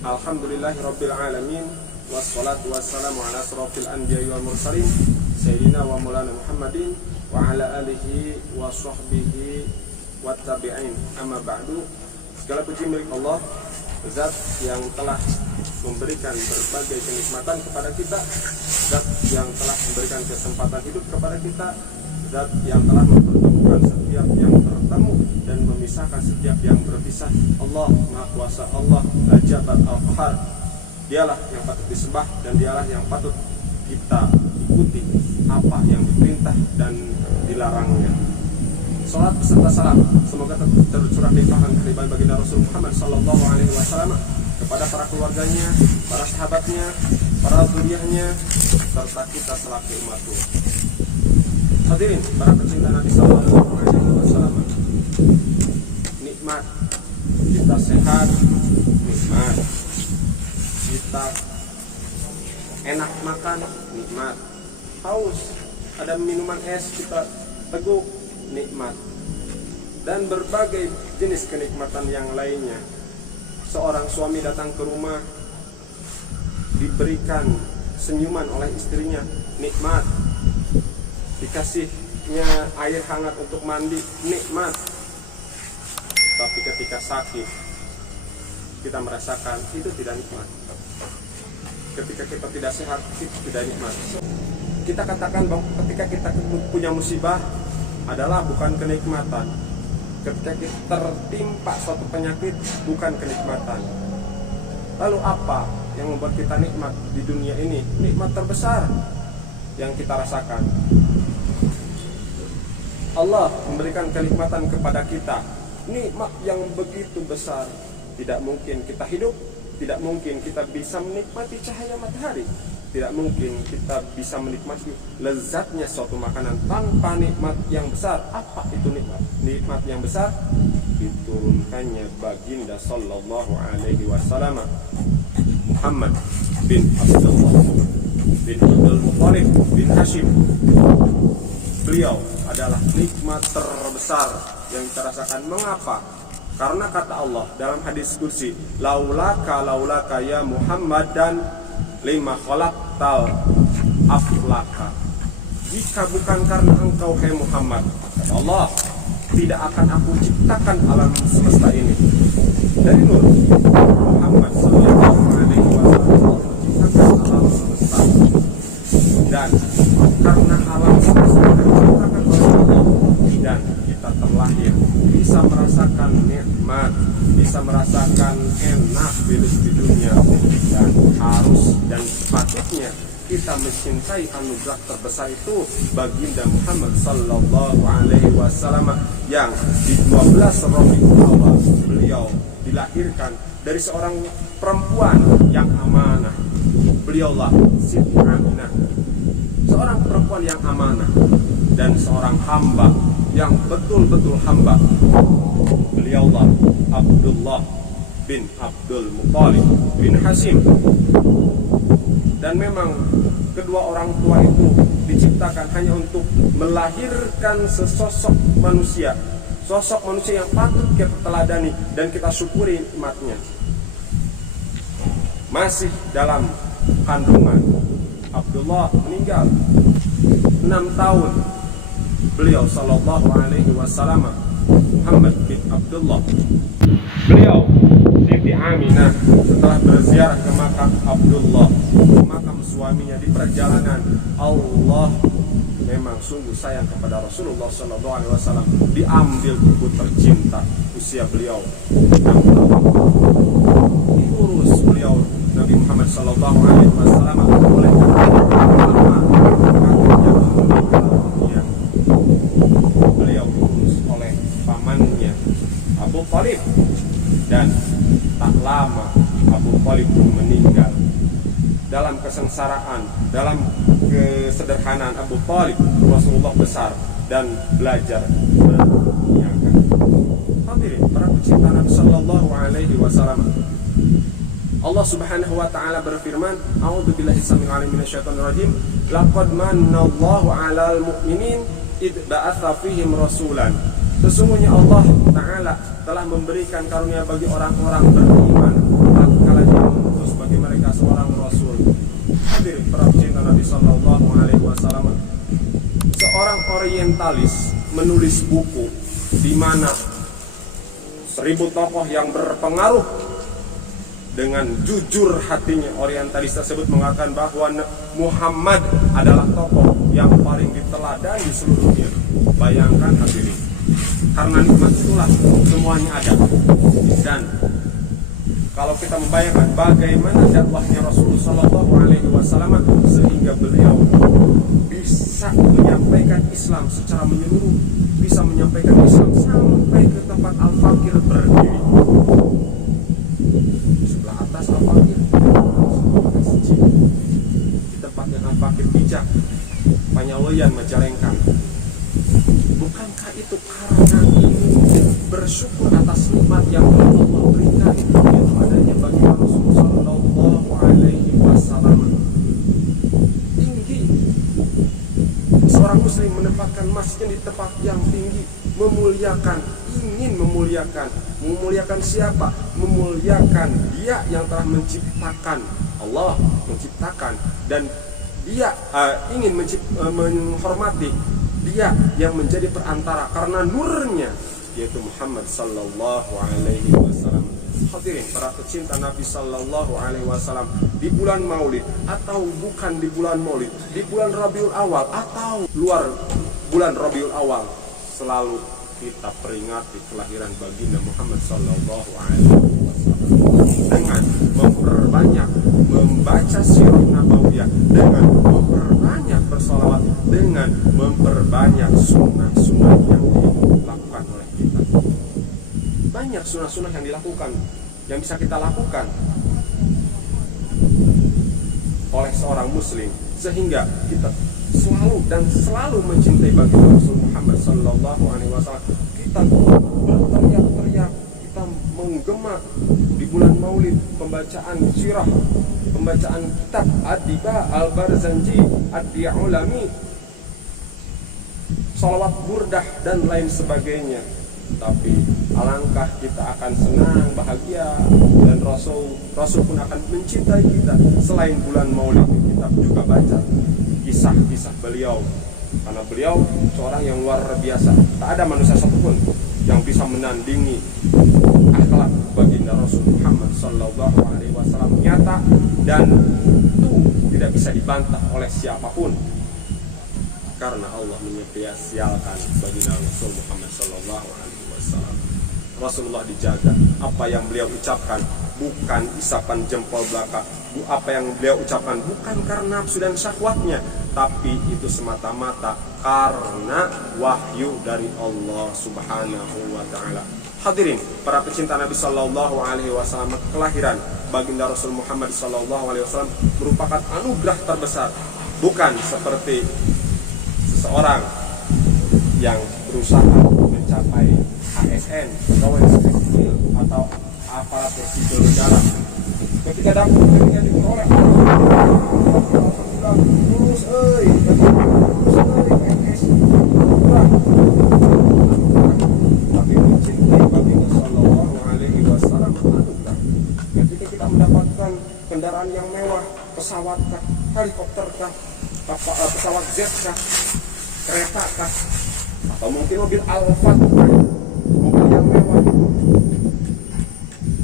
Alhamdulillahirabbil alamin wassalatu wassalamu ala asrofil anbiya'i wal mursalin sayyidina wa maulana Muhammadin wa ala alihi wa sahbihi wat tabi'in. Amma ba'du. Segala puji milik Allah, Zat yang telah memberikan berbagai kenikmatan kepada kita, Zat yang telah memberikan kesempatan hidup kepada kita, Zat yang telah mempertemukan setiap yang bertemu dan memisahkan setiap yang berpisah. Allah Maha Kuasa, Allah Al-Jabbar Al-Qahar. Dialah yang patut disembah dan dialah yang patut kita ikuti apa yang diperintah dan dilarangnya. Salat beserta salam semoga tercurah limpahan keriban baginda Rasul Muhammad sallallahu alaihi wasallam kepada para keluarganya, para sahabatnya, para zuriyahnya, serta kita selaku umatnya. Hadirin para pecinta Nabi sallallahu alaihi wasallam. Nikmat kita sehat, nikmat kita enak makan, nikmat. Haus, ada minuman es kita teguk, nikmat. Dan berbagai jenis kenikmatan yang lainnya. Seorang suami datang ke rumah, diberikan senyuman oleh istrinya, nikmat. Dikasihnya air hangat untuk mandi, nikmat. Tapi ketika sakit, kita merasakan itu tidak nikmat. Ketika kita tidak sehat, itu tidak nikmat. Kita katakan bahwa ketika kita punya musibah adalah bukan kenikmatan. Ketika kita tertimpa suatu penyakit bukan kenikmatan. Lalu apa yang membuat kita nikmat di dunia ini? Nikmat terbesar yang kita rasakan, Allah memberikan kenikmatan kepada kita, nikmat yang begitu besar. Tidak mungkin kita hidup, tidak mungkin kita bisa menikmati cahaya matahari, tidak mungkin kita bisa menikmati lezatnya suatu makanan tanpa nikmat yang besar. Apa itu nikmat? Nikmat yang besar diturunkannya baginda sallallahu alaihi wasallam Muhammad bin Abdullah bin Abdul Muttalib bin Hashim. Beliau adalah nikmat terbesar yang kita rasakan. Mengapa? Karena kata Allah dalam hadis kursi, laulaka ya Muhammad dan lima khalaqtal aflaka. Jika bukan karena engkau hai Muhammad, kata Allah, tidak akan aku ciptakan alam semesta ini. Dari nur Muhammad sallallahu alaihi wasallam menciptakan alam semesta. Dan karena alam semesta diciptakan oleh Allah dan kita terlahir bisa merasakan nikmat, bisa merasakan enak hidup di dunia, dan harus dan sepatutnya kita mencintai anugerah terbesar itu baginda Muhammad sallallahu alaihi wasallam yang di 12 Rabiul Awal beliau dilahirkan dari seorang perempuan yang amanah. Beliaulah Siti Aminah, seorang perempuan yang amanah dan seorang hamba yang betul-betul hamba. Beliaulah Abdullah bin Abdul Muttalib bin Hashim. Dan memang kedua orang tua itu diciptakan hanya untuk melahirkan sesosok manusia, sosok manusia yang patut kita teladani dan kita syukuri nikmatnya. Masih dalam kandungan, Abdullah meninggal 6 tahun. Beliau sallallahu alaihi wasallam Muhammad bin Abdullah, beliau Siti Aminah setelah berziarah ke makam Abdullah, makam suaminya di perjalanan, Allah memang sungguh sayang kepada Rasulullah sallallahu alaihi wasallam, diambil ibu tercinta usia beliau 6 tahun. Diurus beliau Nabi Muhammad sallallahu alaihi wasallam oleh beliau diurus oleh pamannya Abu Thalib, dan tak lama Abu Thalib meninggal. Dalam kesengsaraan, dalam kesederhanaan Abu Thalib, Rasulullah besar dan belajar menyiapkan. Hadirin para pecinta Nabi sallallahu alaihi wasallam, Allah Subhanahu wa taala berfirman, a'udzubillahi samil alim minasyaitonir rajim, laqad manallahu 'alal mu'minin id ba'atsa fihim rasulan. Sesungguhnya Allah Ta'ala telah memberikan karunia bagi orang-orang beriman tatkala Dia orientalis menulis buku di mana 1000 tokoh yang berpengaruh dengan jujur hatinya, orientalis tersebut mengatakan bahwa Muhammad adalah tokoh yang paling diteladani di seluruh dunia. Bayangkan hadirin, karena nikmat itulah semuanya ada. Dan kalau kita membayangkan bagaimana dakwahnya Rasulullah SAW sehingga beliau bisa menyampaikan Islam secara menyeluruh, bisa menyampaikan Islam sampai ke tempat Al-Fakir berdiri. Sebelah atas Al-Fakir, di tempat yang Al-Fakir bijak, Panyaweyan Majalengka. Bukankah itu karena ingin bersyukur atas nikmat yang Allah berikan yaitu adanya bagi Rasulullah Shallallahu Alaihi Wasallam? Tinggi seorang muslim menempatkan masjid di tempat yang tinggi, memuliakan, ingin memuliakan siapa? Memuliakan dia yang telah menciptakan, Allah menciptakan, dan dia ingin menghormati dia yang menjadi perantara karena nurnya, yaitu Muhammad Sallallahu Alaihi Wasallam. Hadirin para pecinta Nabi Sallallahu Alaihi Wasallam, di bulan Maulid atau bukan di bulan Maulid, di bulan Rabiul Awal atau luar bulan Rabiul Awal, selalu kita peringati kelahiran baginda Muhammad Sallallahu Alaihi Wasallam dengan memperbanyak membaca sirah nabawiyah, dengan memperbanyak bersolawat, dengan memperbanyak sunnah-sunnah yang dilakukan oleh kita. Banyak sunnah-sunnah yang dilakukan, yang bisa kita lakukan oleh seorang muslim, sehingga kita selalu mencintai baginda Rasul Muhammad Sallallahu Alaihi Wasallam. Kita berteriak-teriak, kita menggema di bulan Maulid, pembacaan sirah, pembacaan kitab Ad-Diba Al-Barzanji, Ad-Di'ulami, salawat burdah dan lain sebagainya. Tapi alangkah kita akan senang, bahagia, dan Rasul pun akan mencintai kita. Selain bulan Maulid, kita juga baca kisah-kisah beliau, karena beliau seorang yang luar biasa. Tak ada manusia satupun yang bisa menandingi akhlak baginda Rasul Muhammad Sallallahu Alaihi Wasallam, nyata dan itu tidak bisa dibantah oleh siapapun, karena Allah menyepelekan baginda Rasul Muhammad Sallallahu Alaihi Wasallam. Rasulullah dijaga, apa yang beliau ucapkan bukan isapan jempol belaka, apa yang beliau ucapkan bukan karena nafsu dan syahwatnya, tapi itu semata-mata karena wahyu dari Allah Subhanahu wa Ta'ala. Hadirin para pecinta Nabi Sallallahu Alaihi Wasallam, kelahiran baginda Rasul Muhammad Sallallahu Alaihi Wasallam merupakan anugerah terbesar, bukan seperti seseorang yang berusaha mencapai ASN, pegawai negeri sipil atau aparatur sipil negara. Ketika diperoleh lulus, PNS, tapi mencintai baginda Sallallahu Alaihi Wasallam anugerah. Ketika kita mendapatkan kendaraan yang mewah, pesawat kah, helikopter kah, pesawat jet kah, kereta kah, atau mungkin mobil Alphard, mobil yang mewah,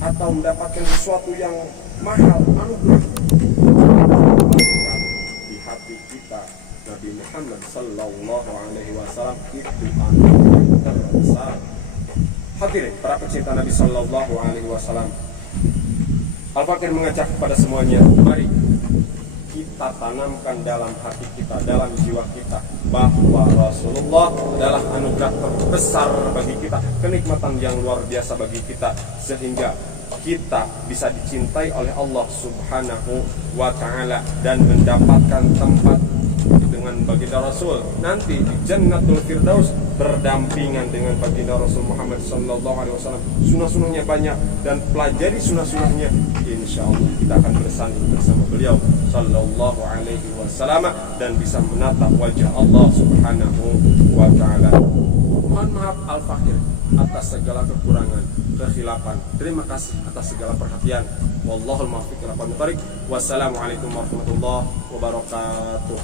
atau mendapatkan sesuatu yang mahal, anugerah. Di hati kita Nabi Muhammad Sallallahu Alaihi Wasallam itu anugerah terbesar. Hadirin para pecinta Nabi Sallallahu Alaihi Wasallam, Al-Fakir mengajak kepada semuanya, mari kita tanamkan dalam hati kita, dalam jiwa kita, bahwa Rasulullah adalah anugerah terbesar bagi kita, kenikmatan yang luar biasa bagi kita, sehingga kita bisa dicintai oleh Allah Subhanahu wa Ta'ala dan mendapatkan tempat dengan baginda Rasul nanti di Jannatul Firdaus, berdampingan dengan baginda Rasul Muhammad Sallallahu Alaihi Wasallam. Sunnah-sunnahnya banyak, dan pelajari sunnah-sunnahnya, insya Allah kita akan bersanding bersama beliau Sallallahu Alaihi Wasallam dan bisa menatap wajah Allah Subhanahu wa Ta'ala. Mohon maaf Al-Fakir atas segala kekurangan, kekhilafan. Terima kasih atas segala perhatian. Wallahul muwaffiq ila aqwamit thoriq. Wassalamualaikum warahmatullahi wabarakatuh.